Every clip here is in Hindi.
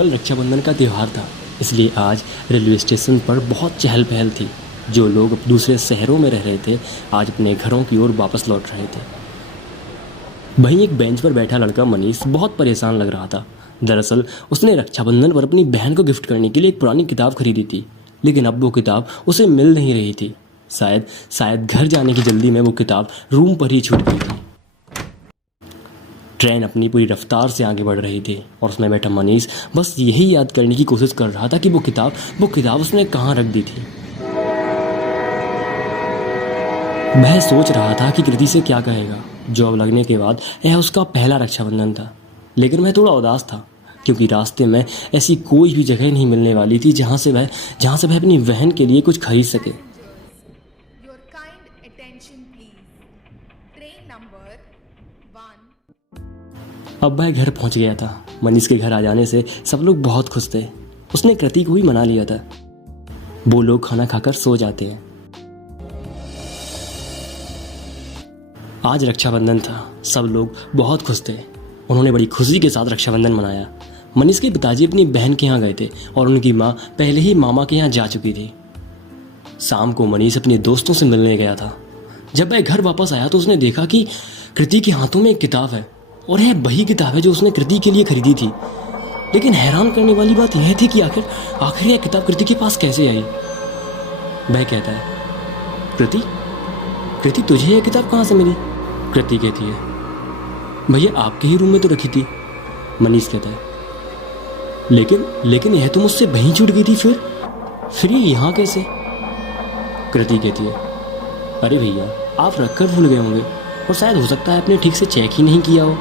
कल रक्षाबंधन का त्यौहार था, इसलिए आज रेलवे स्टेशन पर बहुत चहल पहल थी। जो लोग दूसरे शहरों में रह रहे थे आज अपने घरों की ओर वापस लौट रहे थे। वहीं एक बेंच पर बैठा लड़का मनीष बहुत परेशान लग रहा था। दरअसल उसने रक्षाबंधन पर अपनी बहन को गिफ्ट करने के लिए एक पुरानी किताब खरीदी थी, लेकिन अब वो किताब उसे मिल नहीं रही थी। शायद घर जाने की जल्दी में वो किताब रूम पर ही छूट गई थी। ट्रेन अपनी पूरी रफ्तार से आगे बढ़ रही थी और उसमें बैठा मनीष बस यही याद करने की कोशिश कर रहा था कि वो किताब उसने कहाँ रख दी थी। वह सोच रहा था कि कृति से क्या कहेगा। जॉब लगने के बाद यह उसका पहला रक्षाबंधन था, लेकिन वह थोड़ा उदास था क्योंकि रास्ते में ऐसी कोई भी जगह नहीं मिलने वाली थी जहाँ से वह अपनी बहन के लिए कुछ खरीद सके। Your kind attention, please. Train number 1. अब वह घर पहुंच गया था। मनीष के घर आ जाने से सब लोग बहुत खुश थे। उसने कृति को भी मना लिया था। वो लोग खाना खाकर सो जाते हैं। आज रक्षाबंधन था, सब लोग बहुत खुश थे। उन्होंने बड़ी खुशी के साथ रक्षाबंधन मनाया। मनीष के पिताजी अपनी बहन के यहाँ गए थे और उनकी माँ पहले ही मामा के यहाँ जा चुकी थी। शाम को मनीष अपने दोस्तों से मिलने गया था। जब वह घर वापस आया तो उसने देखा कि कृति के हाथों में एक किताब है और यह वही किताब है जो उसने कृति के लिए खरीदी थी। लेकिन हैरान करने वाली बात यह थी कि आखिर यह किताब कृति के पास कैसे आई। वह कहता है, कृति तुझे यह किताब कहाँ से मिली? कृति कहती है, भैया आपके ही रूम में तो रखी थी। मनीष कहता है, लेकिन यह तो मुझसे वहीं छूट गई थी, फिर ये यहाँ कैसे? कृति कहती है, अरे भैया आप रखकर भूल गए होंगे और शायद हो सकता है आपने ठीक से चेक ही नहीं किया हो।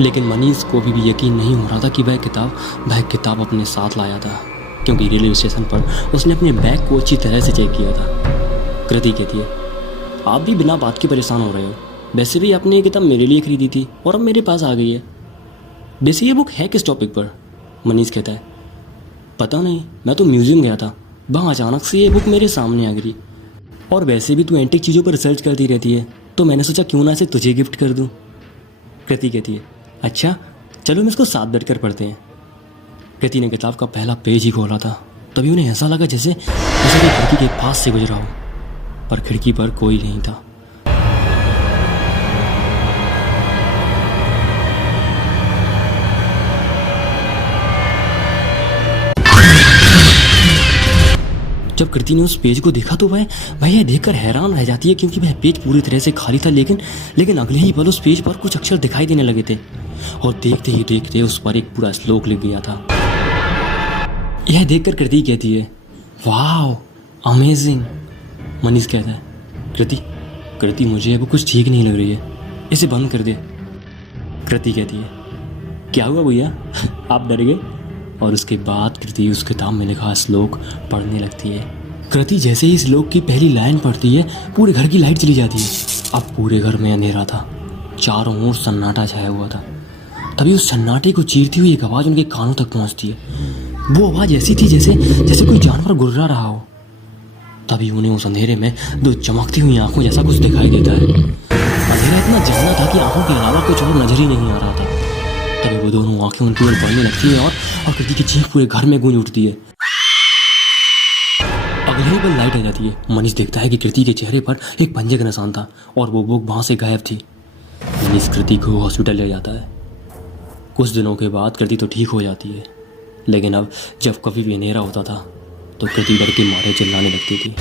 लेकिन मनीष को भी यकीन नहीं हो रहा था कि वह किताब अपने साथ लाया था, क्योंकि रेलवे स्टेशन पर उसने अपने बैग को अच्छी तरह से चेक किया था। कृति कहती है, आप भी बिना बात के परेशान हो रहे हो। वैसे भी आपने ये किताब मेरे लिए खरीदी थी और अब मेरे पास आ गई है। वैसे ये बुक है किस टॉपिक पर? मनीष कहता है, पता नहीं, मैं तो म्यूजियम गया था, वहाँ अचानक से ये बुक मेरे सामने आ गई। और वैसे भी तू एंटिक चीज़ों पर रिसर्च करती रहती है, तो मैंने सोचा क्यों ना इसे तुझे गिफ्ट कर दूँ। कृति कहती है, अच्छा चलो हम इसको साथ बैठ कर पढ़ते हैं। कृति ने किताब का पहला पेज ही खोला था, तभी उन्हें ऐसा लगा जैसे कोई खिड़की के पास से गुजरा हो, पर खिड़की पर कोई नहीं था। जब कृति ने उस पेज को देखा तो वह यह देखकर हैरान रह जाती है, क्योंकि वह पेज पूरी तरह से खाली था। लेकिन अगले ही पल उस पेज पर कुछ अक्षर दिखाई देने लगे थे और देखते ही देखते उस पर एक पूरा श्लोक लिख गया था। यह देखकर कृति कहती है, वाह अमेजिंग। मनीष कहता है, कृति मुझे अब कुछ ठीक नहीं लग रही है, इसे बंद कर दे। कृति कहती है, क्या हुआ भैया आप डर गए? और उसके बाद कृति उस किताब में लिखा श्लोक पढ़ने लगती है। कृति जैसे ही श्लोक की पहली लाइन पढ़ती है, पूरे घर की लाइट चली जाती है। अब पूरे घर में अंधेरा था, चारों ओर सन्नाटा छाया हुआ था। तभी उस सन्नाटे को चीरती हुई एक आवाज़ उनके कानों तक पहुंचती है। वो आवाज़ ऐसी थी जैसे कोई जानवर गुर्रा रहा हो। तभी उन्हें उस अंधेरे में दो चमकती हुई आंखों जैसा कुछ दिखाई देता है। अंधेरा इतना जलना था कि आंखों के अलावा कुछ और नजर ही नहीं आ रहा था। तभी वो दोनों आंखें उनकी ओर बढ़ने लगती हैं और कृति की चीख पूरे घर में गूंज उठती है। अगले ही पल लाइट आ जाती है। मनीष देखता है कि कृति के चेहरे पर एक पंजे का निशान था और वो बुक वहां से गायब थी। मनीष कृति को हॉस्पिटल ले जाता है। कुछ दिनों के बाद कृति तो ठीक हो जाती है, लेकिन अब जब कभी भी अंधेरा होता था तो कृति डर के मारे चिल्लाने लगती थी।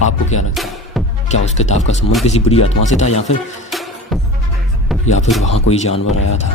आपको क्या लगता है, क्या उस किताब का संबंध किसी बुरी आत्मा से था या फिर वहाँ कोई जानवर आया था?